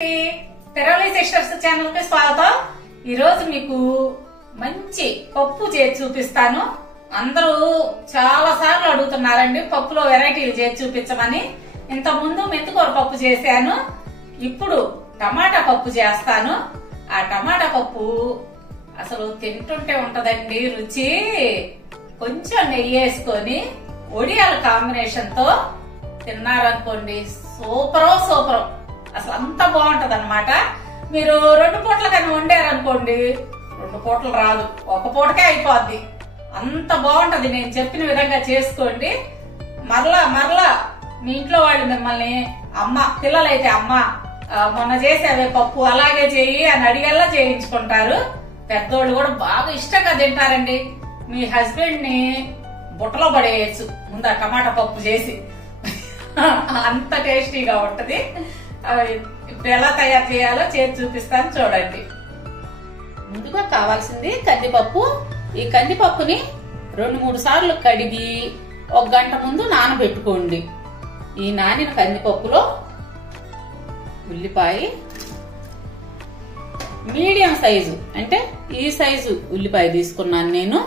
తెరవలి sisters channel కి స్వాగతం. ఈ రోజు మీకు మంచి పప్పు చేసి చూపిస్తాను. అందరూ చాలా సార్లు అడుగుతున్నారండి పప్పులో వెరైటీలు చేసి చూపించమని. ఇంత ముందు మెంతికూర పప్పు చేశాను, ఇప్పుడు టమాటా పప్పు చేస్తాను. ఆ టమాటా పప్పు అసలు తింటుంటే ఉంటదండి రుచి. కొంచెం నెయ్యి వేసుకొని ఒడియాల కాంబినేషన్ తో తిన్నారనుకోండి, సూపరో సూపరో, అసలు అంత బాగుంటది అనమాట. మీరు 2 పూటలు కానీ వండారనుకోండి, 2 పూటలు రాదు, 1 పూటకే అయిపోద్ది. అంత బాగుంటది. నేను చెప్పిన విధంగా చేసుకోండి. మరలా మీ ఇంట్లో వాళ్ళు మిమ్మల్ని అమ్మ, పిల్లలైతే అమ్మ మొన్న చేసేవే పప్పు అలాగే చేయి అని అడిగేలా చేయించుకుంటారు. పెద్దోళ్ళు కూడా బాగా ఇష్టంగా తింటారండి. మీ హస్బెండ్ ని బుట్టలో పడేయచ్చు ముందు ఆ టమాటా పప్పు చేసి, అంత టేస్టీగా ఉంటది. ఇప్పుడు ఎలా తయారు చేయాలో చేసి చూపిస్తాను, చూడండి. ముందుగా కావాల్సింది కందిపప్పు. ఈ కందిపప్పుని 2-3 సార్లు కడిగి 1 గంట ముందు నానబెట్టుకోండి. ఈ నానిన కందిపప్పులో ఉల్లిపాయ, మీడియం సైజు అంటే ఈ సైజు ఉల్లిపాయ తీసుకున్నాను నేను.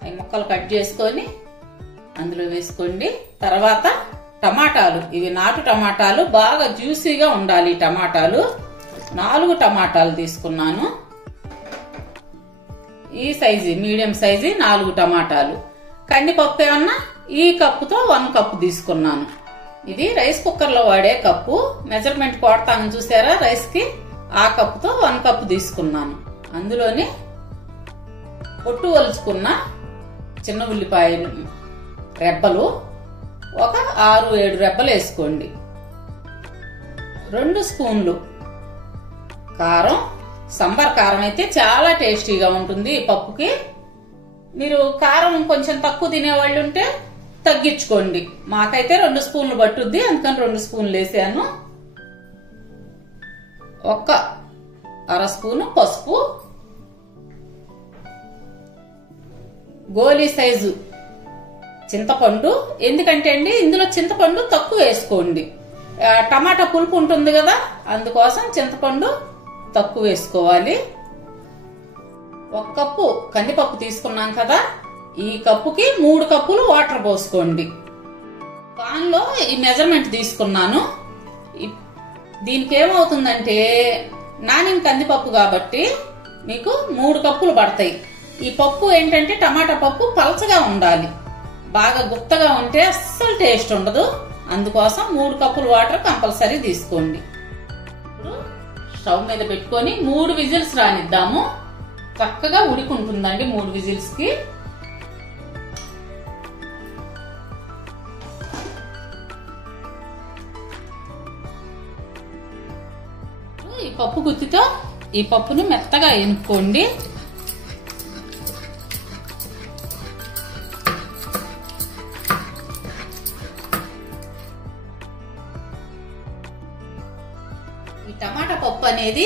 అవి ముక్కలు కట్ చేసుకొని అందులో వేసుకోండి. తర్వాత టమాటాలు, ఇవి నాటు టమాటాలు, బాగా జ్యూసీగా ఉండాలి ఈ టమాటాలు. 4 టమాటాలు తీసుకున్నాను. ఈ సైజు మీడియం సైజు 4 టమాటాలు. కందిపప్పు ఏమన్నా ఈ కప్పుతో 1 కప్పు తీసుకున్నాను. ఇది రైస్ కుక్కర్ లో వాడే కప్పు. మెజర్మెంట్ కొడతాను చూసారా రైస్ కి, ఆ కప్పుతో 1 కప్పు తీసుకున్నాను. అందులోని పొట్టు వలుచుకున్న చిన్న ఉల్లిపాయలు రెబ్బలు ఒక 6-7 రెబ్బలు వేసుకోండి. 2 స్పూన్లు కారం. సంబర్ కారం అయితే చాలా టేస్టీగా ఉంటుంది ఈ పప్పుకి. మీరు కారం కొంచెం తక్కువ తినేవాళ్ళు ఉంటే తగ్గించుకోండి. మాకైతే 2 స్పూన్లు పట్టుద్ది, అందుకని 2 స్పూన్లు వేసాను. ఒక 1/2 స్పూను పసుపు, గోలీ సైజు చింతపండు. ఎందుకంటే అండి ఇందులో చింతపండు తక్కువ వేసుకోండి, టమాటా పులుపు ఉంటుంది కదా, అందుకోసం చింతపండు తక్కువ వేసుకోవాలి. 1 కప్పు కందిపప్పు తీసుకున్నాం కదా, ఈ కప్పుకి 3 కప్పులు వాటర్ పోసుకోండి. పాన్ లో ఈ మెజర్మెంట్ తీసుకున్నాను. దీనికి ఏమవుతుందంటే నానిన కందిపప్పు కాబట్టి మీకు 3 కప్పులు పడతాయి. ఈ పప్పు ఏంటంటే టమాటా పప్పు పలచగా ఉండాలి, బాగా గుత్తగా ఉంటే అస్సలు టేస్ట్ ఉండదు. అందుకోసం 3 కప్పులు వాటర్ కంపల్సరీ తీసుకోండి. ఇప్పుడు స్టవ్ మీద పెట్టుకొని 3 విజిల్స్ రానిద్దాము. చక్కగా ఉడికుంటుందండి 3 విజిల్స్ కి. ఈ పప్పు గుత్తితో ఈ పప్పుని మెత్తగా ఎనుక్కోండి. ఈ టమాటా పప్పు అనేది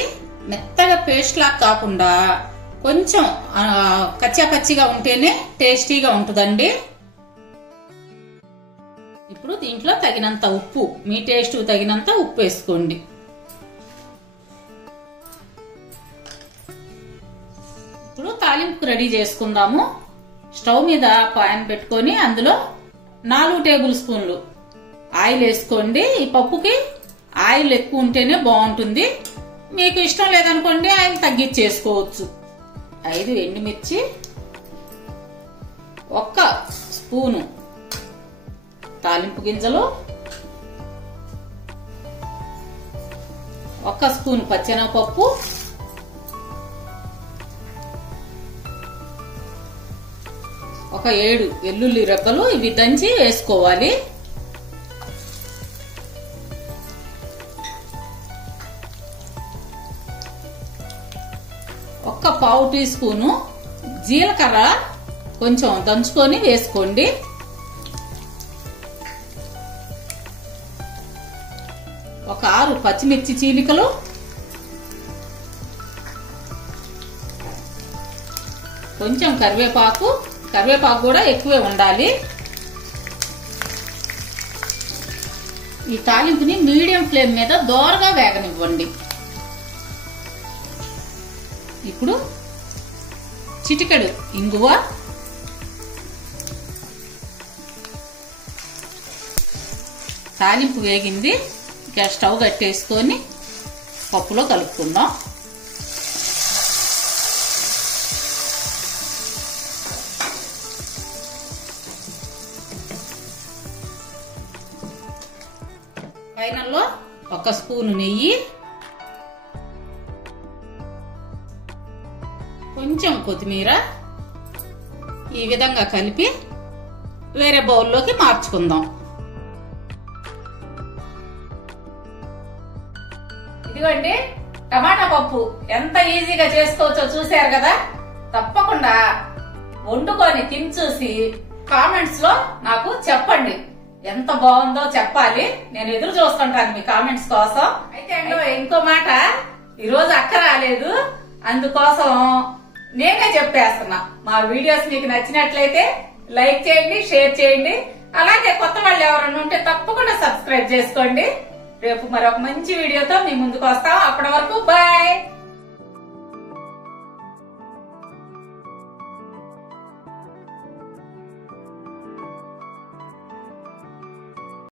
మెత్తగా పేస్ట్ లాగా కాకుండా కొంచెం కచ్చా ఉంటేనే టేస్టీగా ఉంటుందండి. ఇప్పుడు దీంట్లో తగినంత ఉప్పు, మీ టేస్ట్ తగినంత ఉప్పు వేసుకోండి. ఇప్పుడు తాలింపు రెడీ చేసుకుందాము. స్టవ్ మీద పాన్ పెట్టుకొని అందులో 4 టేబుల్ స్పూన్లు ఆయిల్ వేసుకోండి. ఈ పప్పుకి ఆయిల్ ఎక్కువ ఉంటేనే బాగుంటుంది. మీకు ఇష్టం లేదనుకోండి ఆయిల్ తగ్గించేసుకోవచ్చు. 5 ఎండుమిర్చి, 1 స్పూను తాలింపు గింజలు, 1 స్పూన్ పచ్చెనగపప్పు, 7 వెల్లుల్లి రెబ్బలు, ఇవి దంచి వేసుకోవాలి. 1 పావు టీ స్పూను జీలకర్ర కొంచెం దంచుకొని వేసుకోండి. 6 పచ్చిమిర్చి చీలికలు, కొంచెం కరివేపాకు కూడా ఎక్కువే ఉండాలి. ఈ తాలింపుని మీడియం ఫ్లేమ్ మీద దోరగా వేగనివ్వండి. ఇప్పుడు చిటికెడు ఇంగువ, తాలింపు వేగింది. ఇక స్టవ్ కట్టేసుకొని పప్పులో కలుపుకుందాం. ఫైనల్లో 1 స్పూను నెయ్యి, కొంచెం కొత్తిమీర ఈ విధంగా కలిపి వేరే బౌల్లోకి మార్చుకుందాం. ఇదిగోండి టమాటా పప్పు ఎంత ఈజీగా చేసుకోవచ్చో చూశారు కదా. తప్పకుండా వండుకొని తిని చూసి కామెంట్స్ లో నాకు చెప్పండి. ఎంత బాగుందో చెప్పాలి. నేను ఎదురు చూస్తుంటాను మీ కామెంట్స్ కోసం. అయితే ఇంకో మాట, ఈరోజు అక్క రాలేదు, అందుకోసం నేనే చెప్పేస్తున్నా. మా వీడియోస్ మీకు నచ్చినట్లయితే లైక్ చేయండి, షేర్ చేయండి. అలాగే కొత్త వాళ్ళు ఎవరైనా ఉంటే తప్పకుండా సబ్స్క్రైబ్ చేసుకోండి. రేపు మరొక మంచి వీడియోతో మీ ముందుకు వస్తాం. అప్పటి వరకు బాయ్.